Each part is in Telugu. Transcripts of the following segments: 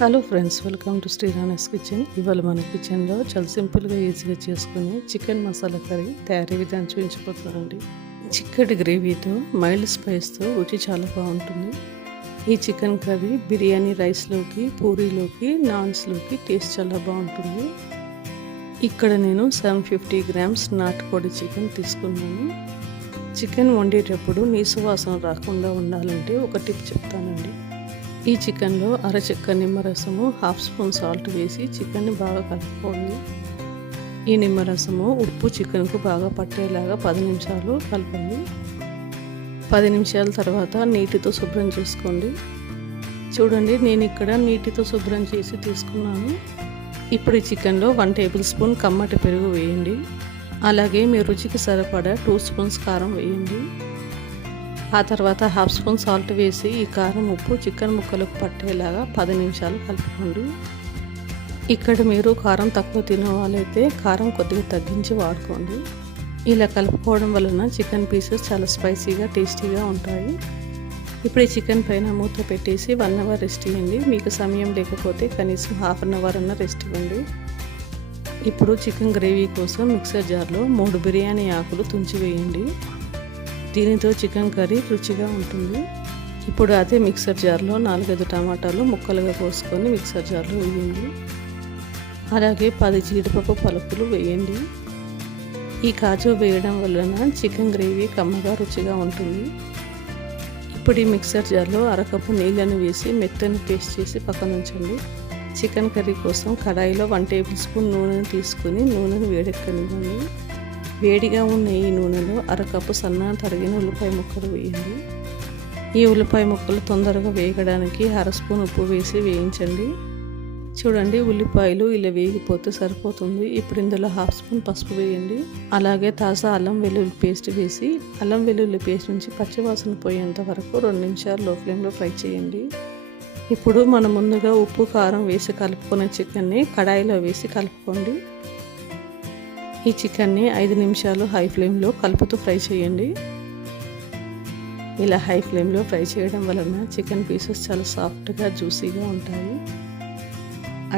Hello friends, welcome to Srirana's kitchen. ఇవాళ మన కిచెన్లో చాలా సింపుల్గా ఈజీగా చేసుకుని చికెన్ మసాలా కర్రీ తయారీ విధానం చూపించబోతున్నానండి. చిక్కటి గ్రేవీతో మైల్డ్ స్పైస్తో రుచి చాలా బాగుంటుంది. ఈ చికెన్ కర్రీ బిర్యానీ రైస్లోకి, పూరీలోకి, నాన్స్లోకి టేస్ట్ చాలా బాగుంటుంది. ఇక్కడ నేను 750 గ్రామ్స్ నాటుకోడి చికెన్ తీసుకున్నాను. చికెన్ వండేటప్పుడు నీసు వాసన రాకుండా ఉండాలంటే ఒక టిప్ చెప్తానండి. ఈ చికెన్లో అరచెక్క నిమ్మరసము, హాఫ్ స్పూన్ సాల్ట్ వేసి చికెన్ని బాగా కలుపుకోండి. ఈ నిమ్మరసము ఉప్పు చికెన్కు బాగా పట్టేలాగా 10 నిమిషాలు కలపండి. 10 నిమిషాల తర్వాత నీటితో శుభ్రం చేసుకోండి. చూడండి, నేను ఇక్కడ నీటితో శుభ్రం చేసి తీసుకున్నాను. ఇప్పుడు ఈ చికెన్లో 1 టేబుల్ స్పూన్ కమ్మటి పెరుగు వేయండి. అలాగే మీ రుచికి సరిపడా 2 స్పూన్స్ కారం వేయండి. ఆ తర్వాత హాఫ్ స్పూన్ సాల్ట్ వేసి ఈ కారం ఉప్పు చికెన్ ముక్కలకు పట్టేలాగా 10 నిమిషాలు కలుపుకోండి. ఇక్కడ మీరు కారం తక్కువ తినే వాళ్ళైతే కారం కొద్దిగా తగ్గించి వాడుకోండి. ఇలా కలుపుకోవడం వలన చికెన్ పీసెస్ చాలా స్పైసీగా టేస్టీగా ఉంటాయి. ఇప్పుడు ఈ చికెన్ పైన మూత పెట్టేసి 1 అవర్ రెస్ట్ ఇవ్వండి. మీకు సమయం లేకపోతే కనీసం హాఫ్ అన్ అవర్ అన్న రెస్ట్ ఇవ్వండి. ఇప్పుడు చికెన్ గ్రేవీ కోసం మిక్సర్ జార్లో 3 బిర్యానీ ఆకులు తుంచి వేయండి. దీనితో చికెన్ కర్రీ రుచిగా ఉంటుంది. ఇప్పుడు అదే మిక్సర్ జార్లో 4-5 టమాటాలు ముక్కలుగా కోసుకొని మిక్సర్ జార్లో వేయండి. అలాగే 10 జీడిపప్పు పలుకులు వేయండి. ఈ కాజు వేయడం వలన చికెన్ గ్రేవీ కమ్మగా రుచిగా ఉంటుంది. ఇప్పుడు ఈ మిక్సర్ జార్లో అరకప్పు నీళ్ళను వేసి మెత్తని పేస్ట్ చేసి పక్కన ఉంచండి. చికెన్ కర్రీ కోసం కడాయిలో 1 టేబుల్ స్పూన్ నూనెను తీసుకుని నూనెను వేడెక్కనివ్వండి. వేడిగా ఉన్న ఈ నూనెలో అరకప్పు సన్నగా తరిగిన ఉల్లిపాయ ముక్కలు వేయండి. ఈ ఉల్లిపాయ ముక్కలు తొందరగా వేగడానికి 1/2 స్పూన్ ఉప్పు వేసి వేయించండి. చూడండి, ఉల్లిపాయలు ఇలా వేగిపోతే సరిపోతుంది. ఇప్పుడు ఇందులో 1/2 స్పూన్ పసుపు వేయండి. అలాగే తాజా అల్లం వెల్లుల్లి పేస్ట్ వేసి అల్లం వెల్లుల్లి పేస్ట్ నుంచి పచ్చివాసన పోయేంత వరకు 2 నిమిషాలు లో ఫ్లేమ్లో ఫ్రై చేయండి. ఇప్పుడు మనం ముందుగా ఉప్పు కారం వేసి కలుపుకున్న చికెన్ని కడాయిలో వేసి కలుపుకోండి. ఈ చికెన్ని 5 నిమిషాలు హై ఫ్లేమ్లో కలుపుతూ ఫ్రై చేయండి. ఇలా హై ఫ్లేమ్లో ఫ్రై చేయడం వలన చికెన్ పీసెస్ చాలా సాఫ్ట్గా జ్యూసీగా ఉంటాయి.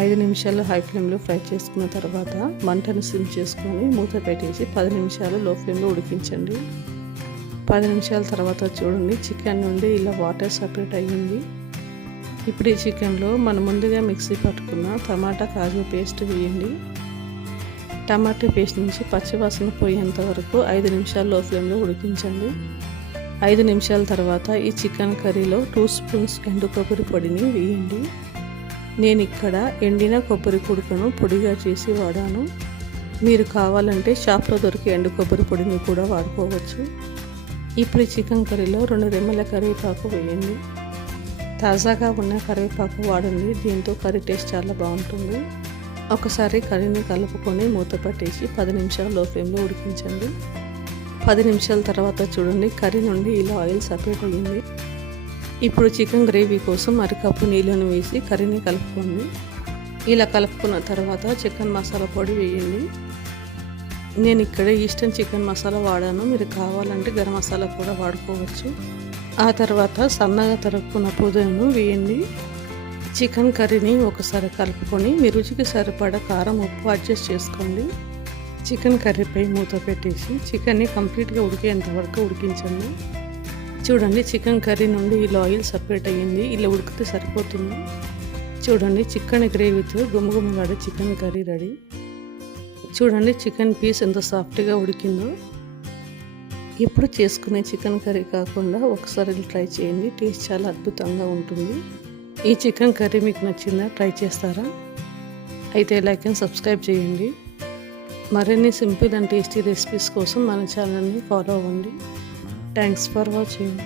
5 నిమిషాలు హై ఫ్లేమ్లో ఫ్రై చేసుకున్న తర్వాత మంటను సిమ్ చేసుకొని మూత పెట్టేసి 10 నిమిషాలు లో ఫ్లేమ్లో ఉడికించండి. 10 నిమిషాల తర్వాత చూడండి, చికెన్ నుండి ఇలా వాటర్ సపరేట్ అయ్యింది. ఇప్పుడు ఈ చికెన్లో మనం ముందుగా మిక్సీ పట్టుకున్న టమాటా కాజు పేస్ట్ వేయండి. టమాటా పేస్ట్ నుంచి పచ్చివాసన పోయేంత వరకు 5 నిమిషాలు లో ఫ్లేమ్లో ఉడికించండి. 5 నిమిషాల తర్వాత ఈ చికెన్ కర్రీలో 2 స్పూన్స్ ఎండు కొబ్బరి పొడిని వేయండి. నేను ఇక్కడ ఎండిన కొబ్బరి కుడుకను పొడిగా చేసి వాడాను. మీరు కావాలంటే షాప్లో దొరికే ఎండు కొబ్బరి పొడిని కూడా వాడుకోవచ్చు. ఇప్పుడు ఈ చికెన్ కర్రీలో 2 రెమ్మల కరివేపాకు వేయండి. తాజాగా ఉన్న కరివేపాకు వాడండి, దీంతో కర్రీ టేస్ట్ చాలా బాగుంటుంది. ఒకసారి కర్రీని కలుపుకొని మూత పట్టేసి 10 నిమిషాలు లో ఫ్లేమ్లో ఉడికించండి. 10 నిమిషాల తర్వాత చూడండి, కర్రీ నుండి ఇలా ఆయిల్ సపరేట్ అయ్యింది. ఇప్పుడు చికెన్ గ్రేవీ కోసం అరకప్పు నీళ్ళను వేసి కర్రీని కలుపుకోండి. ఇలా కలుపుకున్న తర్వాత చికెన్ మసాలా పొడి వేయండి. నేను ఇక్కడ ఈస్టర్న్ చికెన్ మసాలా వాడాను, మీరు కావాలంటే గరం మసాలా కూడా వాడుకోవచ్చు. ఆ తర్వాత సన్నగా తరుక్కున్న పుదీనాను వేయండి. చికెన్ కర్రీని ఒకసారి కలుపుకొని మీ రుచికి సరిపడా కారం ఉప్పు అడ్జస్ట్ చేసుకోండి. చికెన్ కర్రీపై మూత పెట్టేసి చికెన్ని కంప్లీట్గా ఉడికేంత వరకు ఉడికించండి. చూడండి, చికెన్ కర్రీ నుండి ఇలా ఆయిల్ సపరేట్ అయ్యింది. ఇలా ఉడికితే సరిపోతుంది. చూడండి, చికెన్ గ్రేవీతో గుమగుమలాడే చికెన్ కర్రీ రెడీ. చూడండి, చికెన్ పీస్ ఎంత సాఫ్ట్గా ఉడికిందో. ఎప్పుడు చేసుకునే చికెన్ కర్రీ కాకుండా ఒకసారి ట్రై చేయండి, టేస్ట్ చాలా అద్భుతంగా ఉంటుంది. ఈ చికెన్ కర్రీ మీకు నచ్చిందా? ట్రై చేస్తారా? అయితే లైక్ అండ్ సబ్స్క్రైబ్ చేయండి. మరిన్ని సింపుల్ అండ్ టేస్టీ రెసిపీస్ కోసం మన ఛానల్ని ఫాలో అవ్వండి. Thanks for watching.